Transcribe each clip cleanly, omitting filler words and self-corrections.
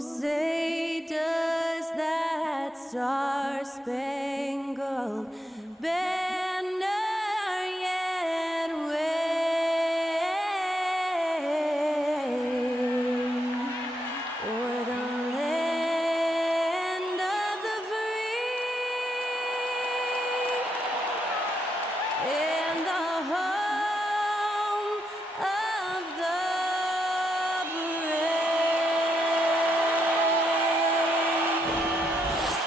say does that star-spangled banner yet wave o'er the land of the free and the home of the brave.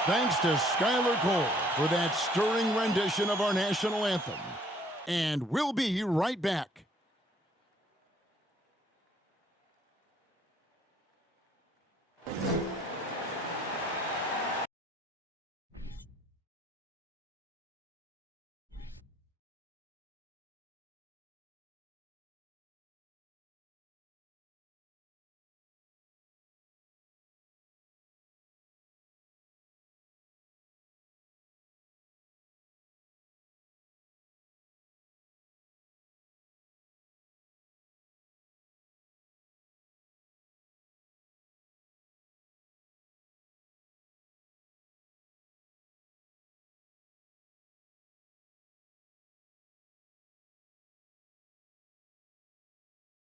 Thanks to Skylar Cole for that stirring rendition of our national anthem. And we'll be right back.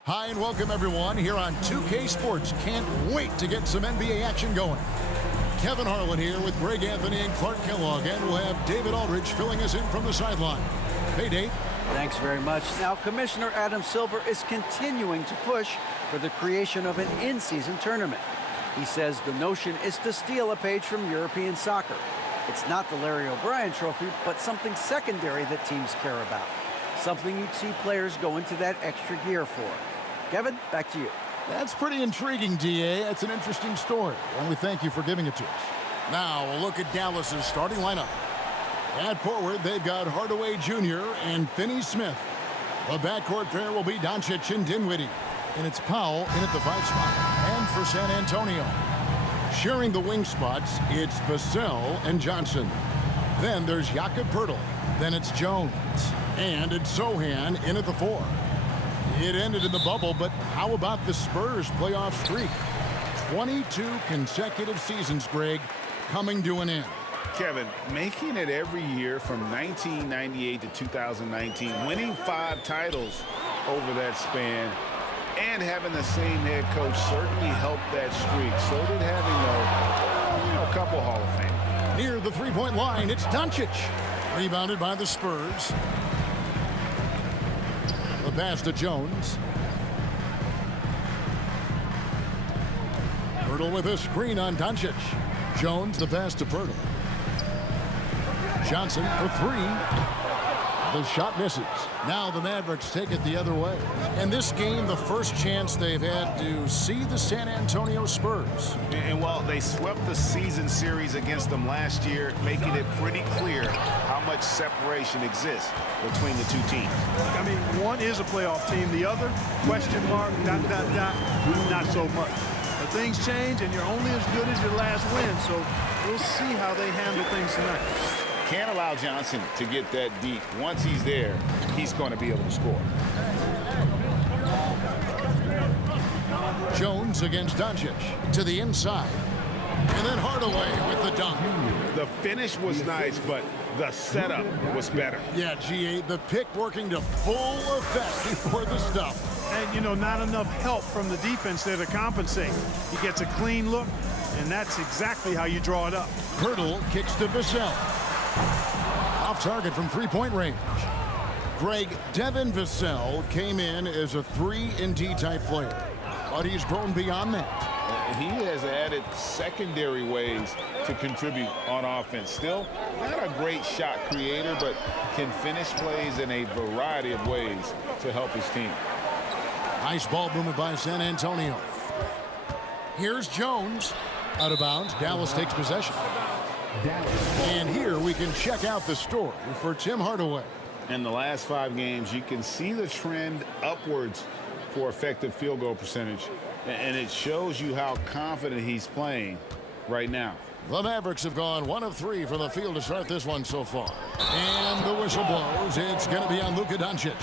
Hi and welcome everyone here on 2K Sports. Can't wait to get some NBA action going. Kevin Harlan here with Greg Anthony and Clark Kellogg, and we'll have David Aldridge filling us in from the sideline. Hey, Dave. Thanks very much. Now, Commissioner Adam Silver is continuing to push for the creation of an in-season tournament. He says the notion is to steal a page from European soccer. It's not the Larry O'Brien trophy, but something secondary that teams care about. Something you'd see players go into that extra gear for. Kevin, back to you. That's pretty intriguing, DA. That's an interesting story, and we thank you for giving it to us. Now, we'll look at Dallas's starting lineup. At forward, they've got Hardaway Jr. and Finney-Smith. The backcourt pair will be Doncic and Dinwiddie. And it's Powell in at the 5 spot. And for San Antonio, sharing the wing spots, it's Vassell and Johnson. Then there's Jakob Poeltl. Then it's Jones. And it's Sohan in at the 4. It ended in the bubble, but how about the Spurs playoff streak? 22 consecutive seasons, Greg, coming to an end. Kevin, making it every year from 1998 to 2019, winning 5 titles over that span, and having the same head coach certainly helped that streak. So did having a couple Hall of Fame. Near the three-point line, it's Doncic. Rebounded by the Spurs. The pass to Jones. Poeltl with a screen on Doncic. Jones, the pass to Poeltl. Johnson for 3. The shot misses. Now the Mavericks take it the other way. And this game, the first chance they've had to see the San Antonio Spurs. And while they swept the season series against them last year, making it pretty clear how much separation exists between the two teams. I mean, one is a playoff team. The other, question mark, ... not so much. But things change, and you're only as good as your last win. So we'll see how they handle things tonight. Can't allow Johnson to get that deep. Once he's there, he's going to be able to score. Jones against Doncic to the inside. And then Hardaway with the dunk. The finish was nice, but the setup was better. Yeah, GA, the pick working to full effect before the stuff. And, not enough help from the defense there to compensate. He gets a clean look, and that's exactly how you draw it up. Poeltl kicks to Vassell. Off target from three-point range. Greg, Devin Vassell came in as a 3-and-D type player, but he's grown beyond that. He has added secondary ways to contribute on offense. Still not a great shot creator, but can finish plays in a variety of ways to help his team. Nice ball movement by San Antonio. Here's Jones. Out of bounds. Dallas takes possession. And here we can check out the story for Tim Hardaway. In the last 5 games, you can see the trend upwards for effective field goal percentage. And it shows you how confident he's playing right now. The Mavericks have gone 1 of 3 from the field to start this one so far. And the whistle blows. It's going to be on Luka Doncic.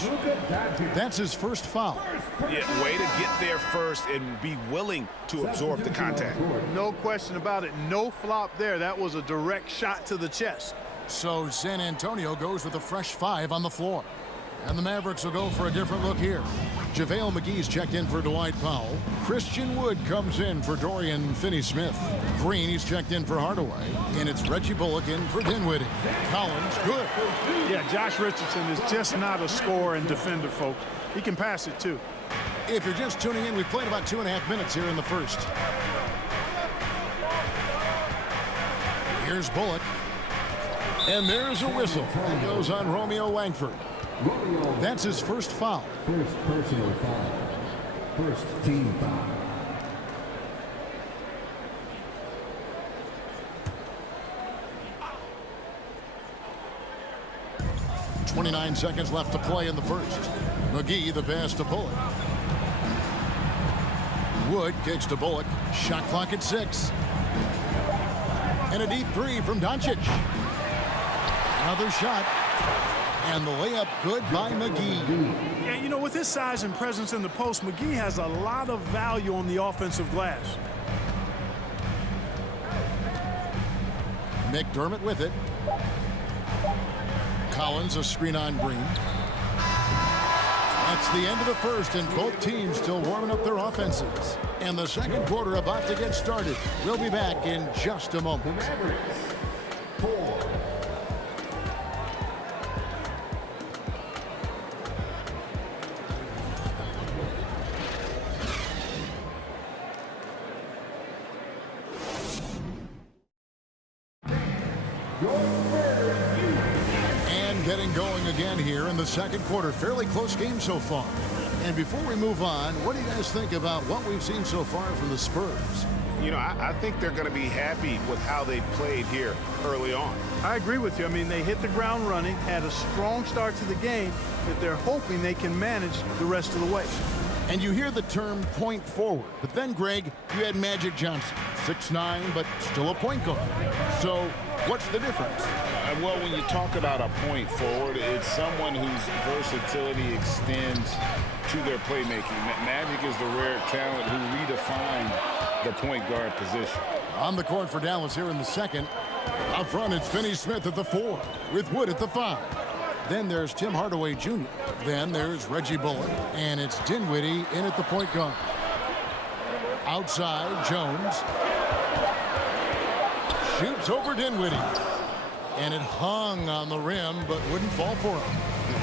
That's his first foul. Yeah, way to get there first and be willing to absorb the contact. No question about it. No flop there. That was a direct shot to the chest. So San Antonio goes with a fresh 5 on the floor. And the Mavericks will go for a different look here. JaVale McGee's checked in for Dwight Powell. Christian Wood comes in for Dorian Finney-Smith. Green, he's checked in for Hardaway. And it's Reggie Bullock in for Dinwiddie. Collins, good. Yeah, Josh Richardson is just not a scorer and defender, folks. He can pass it, too. If you're just tuning in, we've played about 2.5 minutes here in the first. Here's Bullock. And there's a whistle. It goes on Romeo Langford. That's his first foul. First personal foul. First team foul. .29 seconds left to play in the first. McGee the pass to Bullock. Wood kicks to Bullock. Shot clock at 6. And a deep 3 from Doncic. Another shot. And the layup good by McGee. Yeah, you know, with his size and presence in the post, McGee has a lot of value on the offensive glass. McDermott with it. Collins a screen on Green. That's the end of the first, and both teams still warming up their offenses. And the second quarter about to get started. We'll be back in just a moment. And getting going again here in the second quarter. Fairly close game so far. And before we move on, what do you guys think about what we've seen so far from the Spurs? You know, I think they're going to be happy with how they played here early on. I agree with you. I mean, they hit the ground running, had a strong start to the game that they're hoping they can manage the rest of the way. And you hear the term point forward. But then, Greg, you had Magic Johnson, 6'9", but still a point guard. So what's the difference? Well, when you talk about a point forward, it's someone whose versatility extends to their playmaking. Magic is the rare talent who redefined the point guard position. On the court for Dallas here in the second. Up front, it's Finney-Smith at the 4, with Wood at the 5. Then there's Tim Hardaway Jr. Then there's Reggie Bullock, and it's Dinwiddie in at the point guard. Outside, Jones shoots over Dinwiddie. And it hung on the rim, but wouldn't fall for him.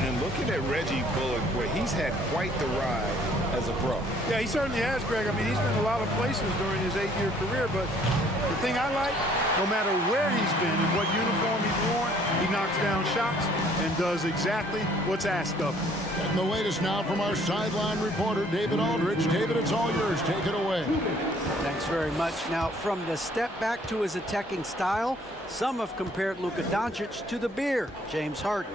And looking at Reggie Bullock, boy, he's had quite the ride as a pro. Yeah, he certainly has, Greg. I mean, he's been a lot of places during his 8-year career, but the thing I like, no matter where he's been and what uniform he's worn, he knocks down shots and does exactly what's asked of him. And the latest now from our sideline reporter, David Aldridge. David, it's all yours. Take it away. Thanks very much. Now, from the step back to his attacking style, some have compared Luka Doncic to the Bear, James Harden.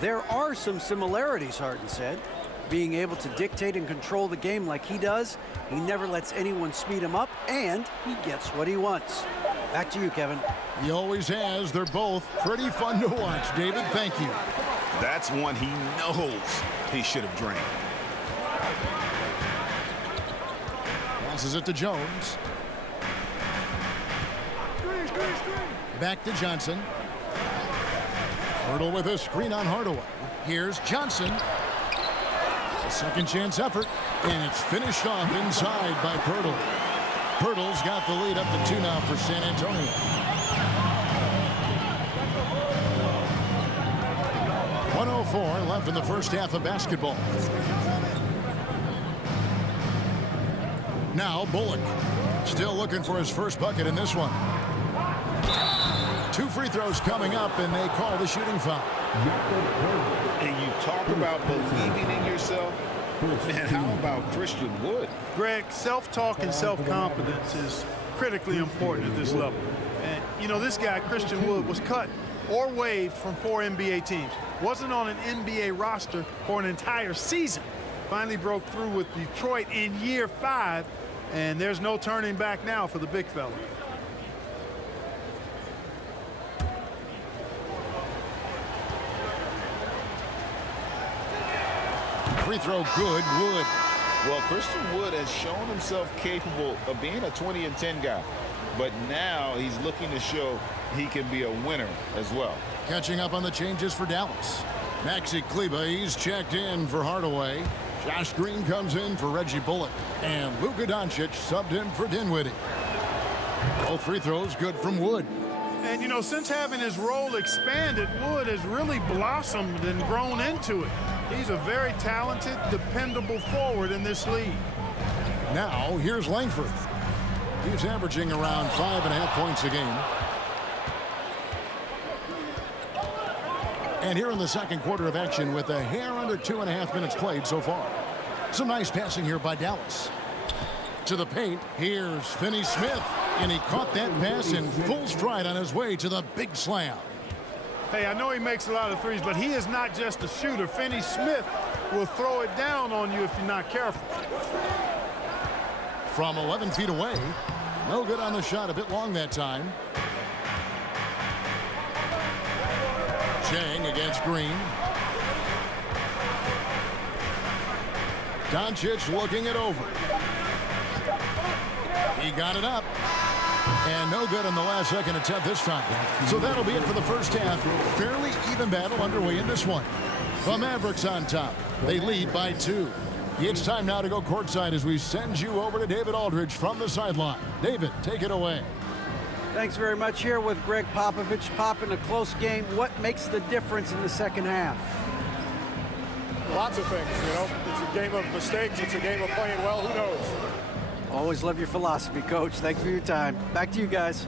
There are some similarities, Harden said. Being able to dictate and control the game like he does, he never lets anyone speed him up, and he gets what he wants. Back to you, Kevin. He always has. They're both pretty fun to watch. David, thank you. That's one he knows he should have drained. Passes it to Jones. Back to Johnson. Hurdle with a screen on Hardaway. Here's Johnson. A second chance effort. And it's finished off inside by Pirtle. Pirtle's got the lead up to 2 now for San Antonio. .104 left in the first half of basketball. Now Bullock still looking for his first bucket in this one. 2 free throws coming up, and they call the shooting foul. And you talk about believing in yourself. And how about Christian Wood? Greg, self-talk and self-confidence is critically important at this level. And, you know, this guy, Christian Wood, was cut or waived from 4 NBA teams. Wasn't on an NBA roster for an entire season. Finally broke through with Detroit in year 5, and there's no turning back now for the big fella. free throw good. Wood. Well, Christian Wood has shown himself capable of being a 20 and 10 guy, but now he's looking to show he can be a winner as well. Catching up on the changes for Dallas. Maxi Kleba, he's checked in for Hardaway. Josh Green comes in for Reggie Bullock. And Luka Doncic subbed in for Dinwiddie. Both free throws good from Wood. And, you know, since having his role expanded, Wood has really blossomed and grown into it. He's a very talented, dependable forward in this league. Now, here's Langford. He's averaging around 5.5 points a game. And here in the second quarter of action with a hair under 2.5 minutes played so far. Some nice passing here by Dallas. To the paint, here's Finney-Smith. And he caught that pass in full stride on his way to the big slam. Hey, I know he makes a lot of threes, but he is not just a shooter. Finney-Smith will throw it down on you if you're not careful. From 11 feet away. No good on the shot, a bit long that time. Chang against Green. Doncic looking it over. He got it up. And no good on the last second attempt this time. So that'll be it for the first half. Fairly even battle underway in this one. The Mavericks on top. They lead by 2. It's time now to go courtside as we send you over to David Aldridge from the sideline. David, take it away. Thanks very much. Here with Greg Popovich. Pop, in a close game, what makes the difference in the second half? Lots of things, you know. It's a game of mistakes. It's a game of playing well. Who knows? Always love your philosophy, Coach. Thanks for your time. Back to you guys.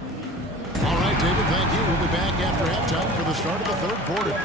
All right, David, thank you. We'll be back after halftime for the start of the third quarter.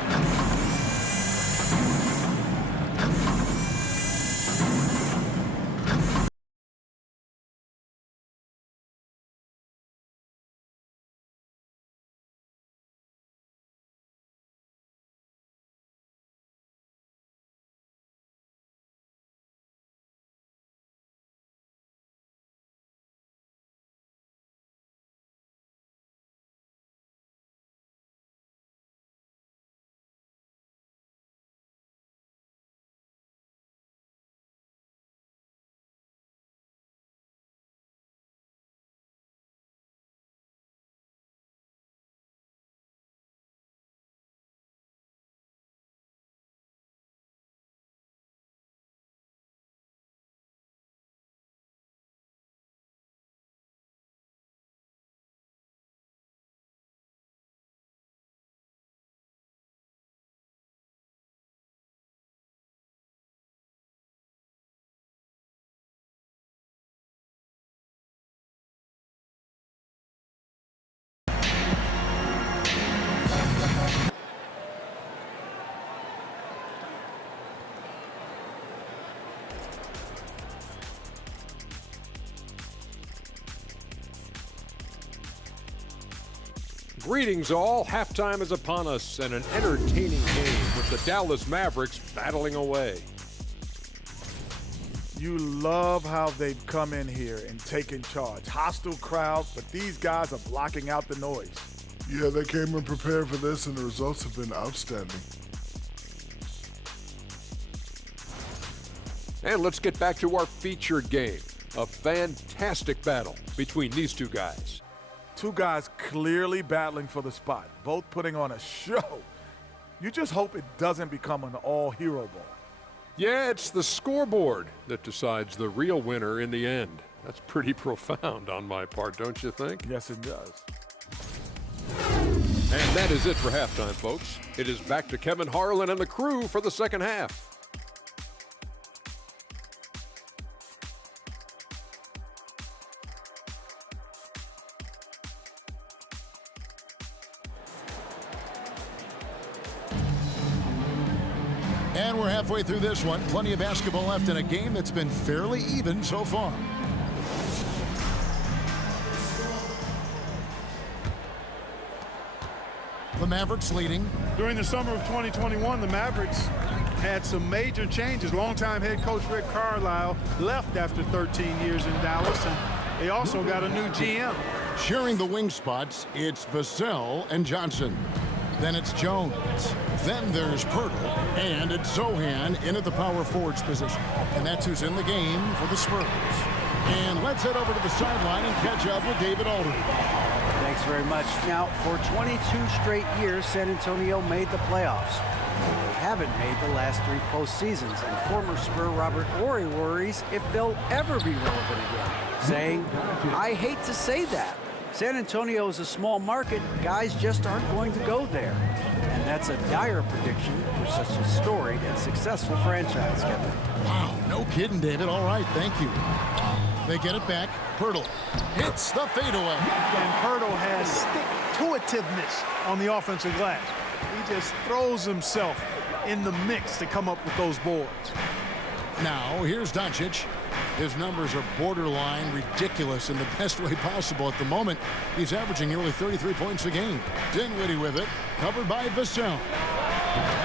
Greetings all, halftime is upon us and an entertaining game with the Dallas Mavericks battling away. You love how they've come in here and taken charge. Hostile crowd, but these guys are blocking out the noise. Yeah, they came in prepared for this and the results have been outstanding. And let's get back to our featured game, a fantastic battle between these two guys. Two guys clearly battling for the spot, both putting on a show. You just hope it doesn't become an all-hero ball. Yeah, it's the scoreboard that decides the real winner in the end. That's pretty profound on my part, don't you think? Yes, it does. And that is it for halftime, folks. It is back to Kevin Harlan and the crew for the second half. And we're halfway through this one. Plenty of basketball left in a game that's been fairly even so far. The Mavericks leading. During the summer of 2021, the Mavericks had some major changes. Longtime head coach Rick Carlisle left after 13 years in Dallas, and they also got a new GM. Sharing the wing spots, it's Vassell and Johnson. Then it's Jones. Then there's Pirtle. And it's Zohan in at the power forwards position. And that's who's in the game for the Spurs. And let's head over to the sideline and catch up with David Aldridge. Thanks very much. Now, for 22 straight years, San Antonio made the playoffs. They haven't made the last 3 postseasons, and former Spur Robert Horry worries if they'll ever be relevant again, saying, "I hate to say that. San Antonio is a small market. Guys just aren't going to go there." And that's a dire prediction for such a storied and successful franchise, Kevin. Wow, no kidding, David. All right, thank you. They get it back. Pirtle hits the fadeaway. And Pirtle has stick-to-itiveness on the offensive glass. He just throws himself in the mix to come up with those boards. Now, here's Doncic. His numbers are borderline ridiculous in the best way possible at the moment. He's averaging nearly 33 points a game. Dinwiddie with it, covered by Vassell.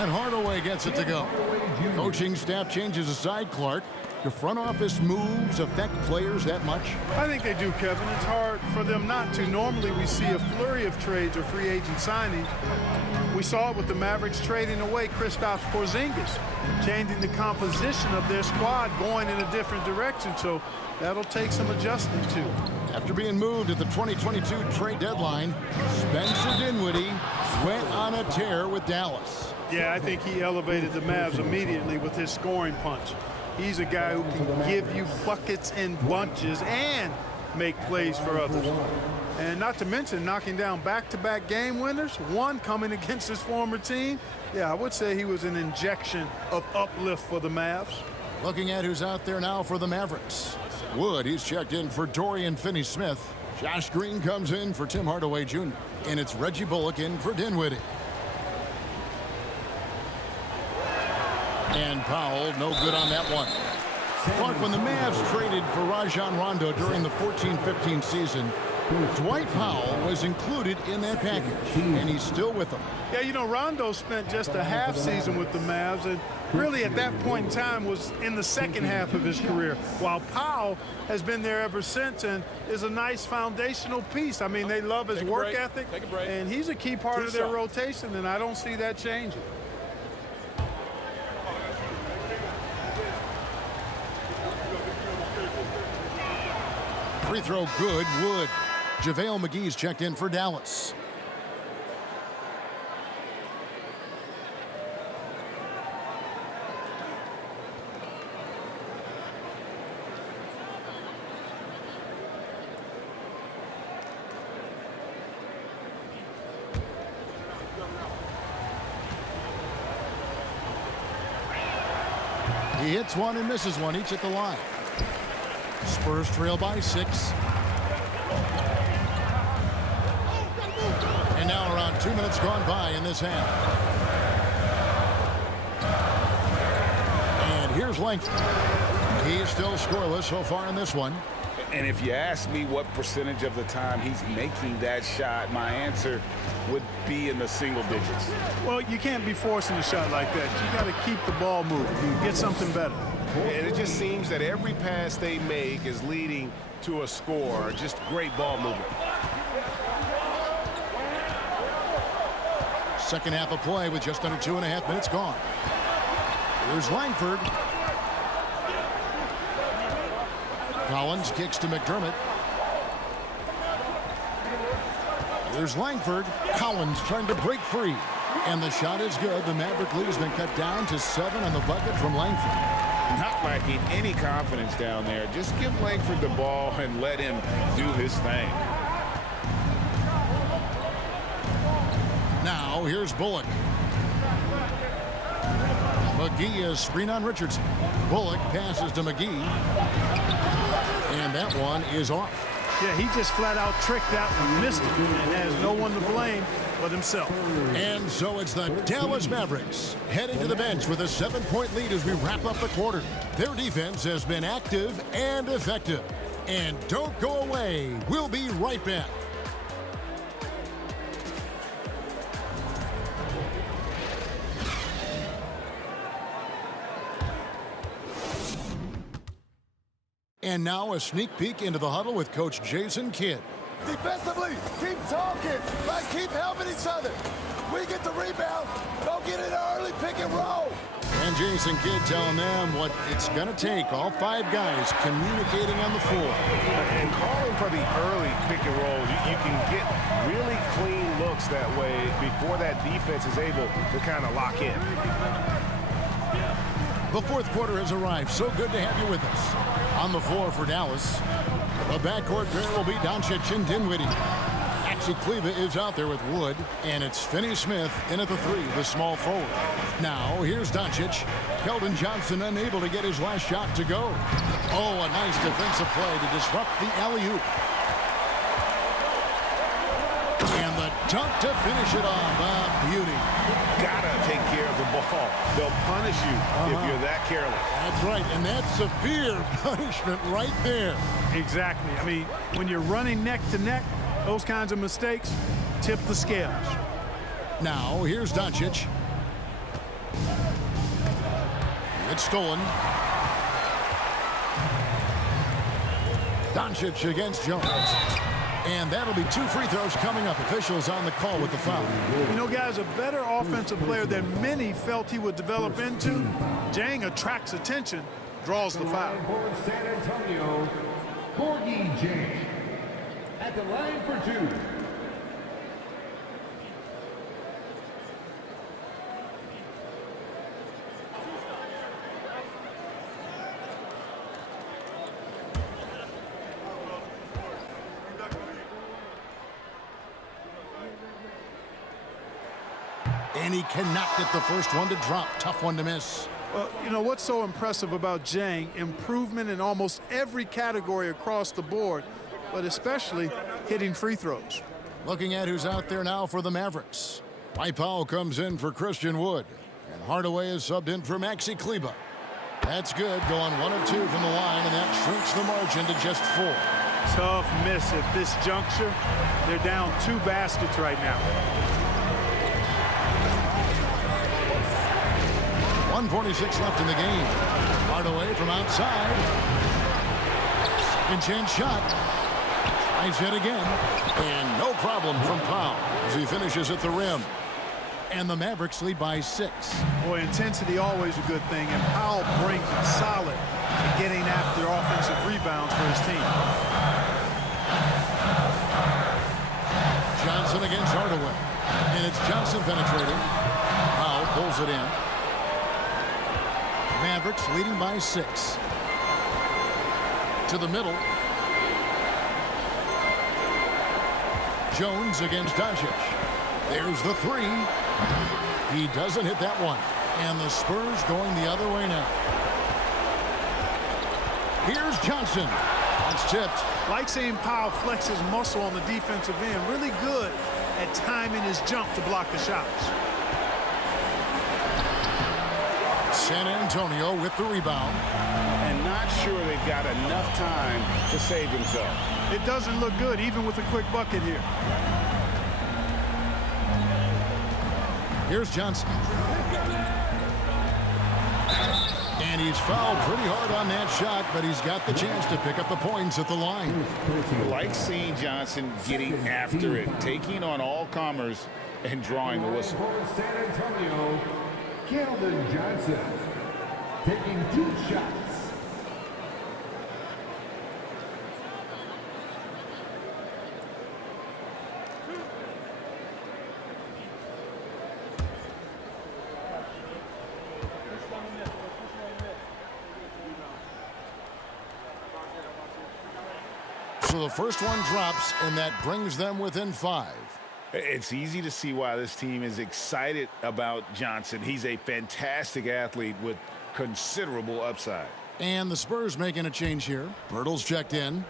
And Hardaway gets it to go. Coaching staff changes aside, Clark. Do front office moves affect players that much? I think they do, Kevin. It's hard for them not to. Normally, we see a flurry of trades or free agent signings. We saw it with the Mavericks trading away Kristaps Porzingis, changing the composition of their squad, going in a different direction. So that'll take some adjusting, too. After being moved at the 2022 trade deadline, Spencer Dinwiddie went on a tear with Dallas. Yeah, I think he elevated the Mavs immediately with his scoring punch. He's a guy who can give you buckets in bunches and make plays for others. And not to mention knocking down back-to-back game winners, one coming against his former team. Yeah, I would say he was an injection of uplift for the Mavs. Looking at who's out there now for the Mavericks. Wood, he's checked in for Dorian Finney-Smith. Josh Green comes in for Tim Hardaway Jr. And it's Reggie Bullock in for Dinwiddie. And Powell, no good on that one. Clark, when the Mavs traded for Rajon Rondo during the 14-15 season, Dwight Powell was included in that package, and he's still with them. Yeah, you know, Rondo spent just a half season with the Mavs, and really at that point in time was in the second half of his career, while Powell has been there ever since and is a nice foundational piece. I mean, they love his work ethic, and he's a key part of their rotation, and I don't see that changing. Free throw good, Wood. JaVale McGee's checked in for Dallas. He hits one and misses one, each at the line. Spurs trail by 6. And now around 2 minutes gone by in this half. And here's Langford. He's still scoreless so far in this one. And if you ask me what percentage of the time he's making that shot, my answer would be in the single digits. Well, you can't be forcing a shot like that. You got to keep the ball moving. Get something better. And it just seems that every pass they make is leading to a score. Just great ball movement. Second half of play with just under 2.5 minutes gone. Here's Langford. Collins kicks to McDermott. Here's Langford. Collins trying to break free. And the shot is good. The Maverick lead has been cut down to 7 on the bucket from Langford. Not lacking any confidence down there. Just give Langford the ball and let him do his thing. Now here's Bullock. McGee is screen on Richardson. Bullock passes to McGee. And that one is off. Yeah, he just flat out tricked that one, missed it, and has no one to blame but himself. And so it's the Dallas Mavericks heading to the bench with a 7-point lead as we wrap up the quarter. Their defense has been active and effective. And don't go away. We'll be right back. And now a sneak peek into the huddle with Coach Jason Kidd. Defensively, keep talking. Like, keep helping each other. We get the rebound. Go get it early, pick and roll. And Jason Kidd telling them what it's going to take. All 5 guys communicating on the floor. And calling for the early pick and roll, you can get really clean looks that way before that defense is able to kind of lock in. The 4th quarter has arrived. So good to have you with us. On the floor for Dallas, the backcourt pair will be Doncic and Dinwiddie. Maxi Kleber is out there with Wood, and it's Finney-Smith in at the 3, the small forward. Now, here's Doncic. Keldon Johnson unable to get his last shot to go. Oh, a nice defensive play to disrupt the alley-oop. And the dunk to finish it off. A beauty. Gotta take care of the ball. They'll punish you if you're that careless. That's right, and that's severe punishment right there. Exactly. I mean, when you're running neck to neck, those kinds of mistakes tip the scales. Now, here's Doncic. It's stolen. Doncic against Jones. And that'll be 2 free throws coming up. Officials on the call with the foul. You know, guys, a better offensive player than many felt he would develop into. Jang attracts attention, draws the foul. For San Antonio, Gorgie Jang at the line for 2. And he cannot get the first one to drop. Tough one to miss. Well, you know, what's so impressive about Jang? Improvement in almost every category across the board, but especially hitting free throws. Looking at who's out there now for the Mavericks. Mike Powell comes in for Christian Wood. And Hardaway is subbed in for Maxi Kleber. That's good, going 1 of 2 from the line, and that shrinks the margin to just 4. Tough miss at this juncture. They're down 2 baskets right now. 1:46 left in the game. Hardaway from outside. Second chance shot. Tries it again. And no problem from Powell as he finishes at the rim. And the Mavericks lead by 6. Boy, intensity always a good thing, and Powell brings it solid in getting after offensive rebounds for his team. Johnson against Hardaway. And it's Johnson penetrating. Powell pulls it in. Mavericks leading by 6. To the middle. Jones against Doncic. There's the 3. He doesn't hit that one. And the Spurs going the other way now. Here's Johnson. That's tipped. Like seeing Powell flex his muscle on the defensive end. Really good at timing his jump to block the shots. San Antonio with the rebound. And not sure they've got enough time to save themselves. It doesn't look good, even with a quick bucket here. Here's Johnson. And he's fouled pretty hard on that shot, but he's got the chance to pick up the points at the line. I like seeing Johnson getting after it, taking on all comers and drawing the whistle. For San Antonio, Keldon Johnson taking 2 shots. So the first one drops, and that brings them within 5. It's easy to see why this team is excited about Johnson. He's a fantastic athlete with considerable upside. And the Spurs making a change here. Bertles checked in.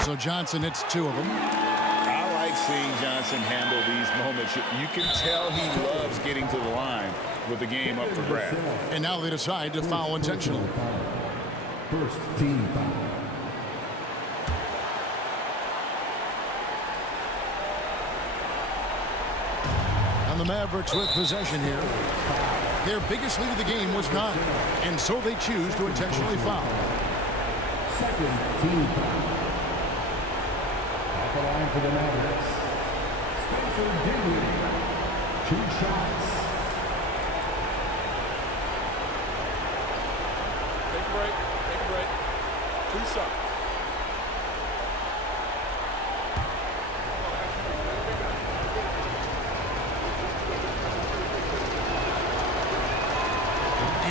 So Johnson hits 2 of them. I like seeing Johnson handle these moments. You can tell he loves getting to the line with the game up for grabs. And now they decide to foul intentionally. First team foul. And the Mavericks with possession here. Their biggest lead of the game was 9, and so they choose to intentionally foul. Second team foul. the line for the Mavericks, Spencer Dinwiddie. 2 shots. Take a break. Take a break. 2 shots.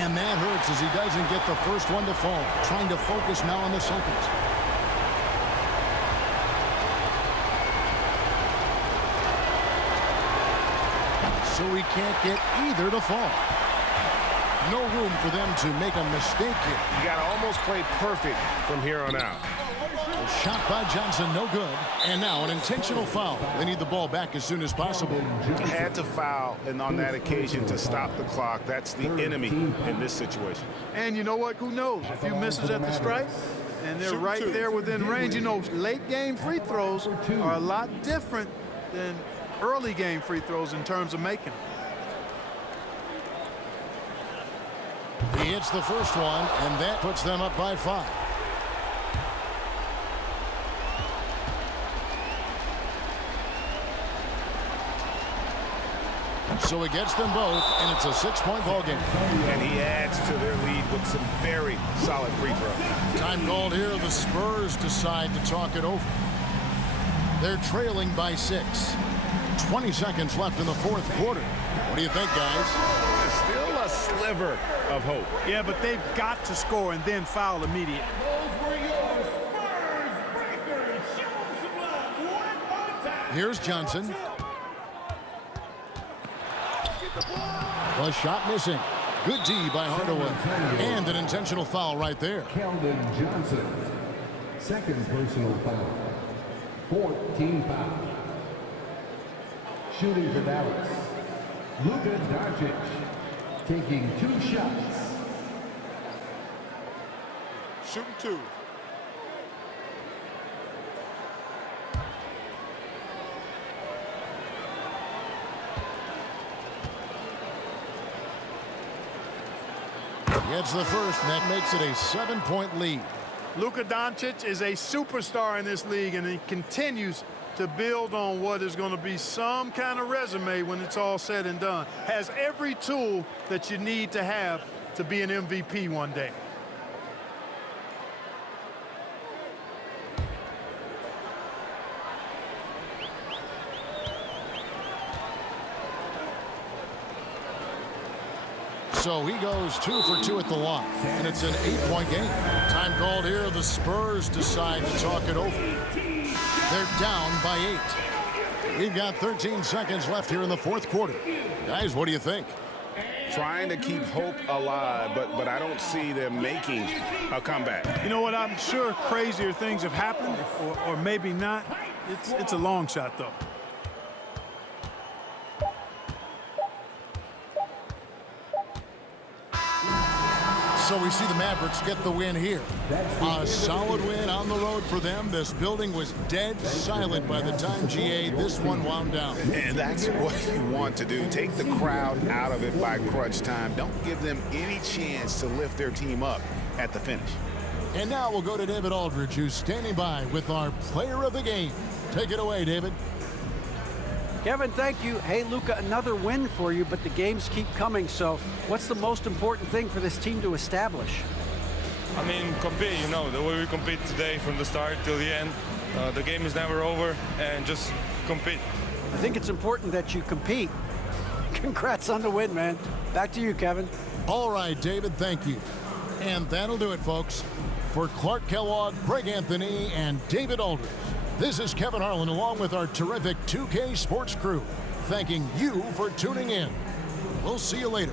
And that hurts as he doesn't get the first one to fall. Trying to focus now on the second. So he can't get either to fall. No room for them to make a mistake here. You got to almost play perfect from here on out. A shot by Johnson, no good. And now an intentional foul. They need the ball back as soon as possible. Had to foul, and on that occasion to stop the clock. That's the enemy in this situation. And you know what? Who knows? A few misses at the stripe, and they're right there within range. You know, late game free throws are a lot different than early game free throws in terms of making them. He hits the first one, and that puts them up by 5. So he gets them both, and it's a 6-point ball game. And he adds to their lead with some very solid free throws. Time called here. The Spurs decide to talk it over. They're trailing by 6. 20 seconds left in the fourth quarter. What do you think, guys? Still a sliver of hope. Yeah, but they've got to score and then foul immediately. Here's Johnson. A shot missing. Good D by Hardaway. And an intentional foul right there. Keldon Johnson. Second personal foul. 14 foul. Shooting for Dallas, Luka Doncic taking 2 shots. Shooting 2. Gets the first, and that makes it a 7-point lead. Luka Doncic is a superstar in this league, and he continues to build on what is going to be some kind of resume when it's all said and done. Has every tool that you need to have to be an MVP one day. So he goes 2 for 2 at the line, and it's an 8-point game. Time called here. The Spurs decide to talk it over. They're down by 8. We've got 13 seconds left here in the fourth quarter. Guys, what do you think? Trying to keep hope alive, but I don't see them making a comeback. You know what? I'm sure crazier things have happened, or maybe not. It's a long shot, though. So we see the Mavericks get the win here. A solid win on the road for them. This building was dead silent by the time, GA, this one wound down. And that's what you want to do. Take the crowd out of it by crunch time. Don't give them any chance to lift their team up at the finish. And now we'll go to David Aldridge, who's standing by with our player of the game. Take it away, David. Kevin, thank you. Hey, Luka, another win for you, but the games keep coming. So what's the most important thing for this team to establish? I mean, compete, you know, the way we compete today from the start till the end. The game is never over, and just compete. I think it's important that you compete. Congrats on the win, man. Back to you, Kevin. All right, David, thank you. And that'll do it, folks. For Clark Kellogg, Greg Anthony, and David Aldridge, this is Kevin Harlan along with our terrific 2K Sports crew, thanking you for tuning in. We'll see you later.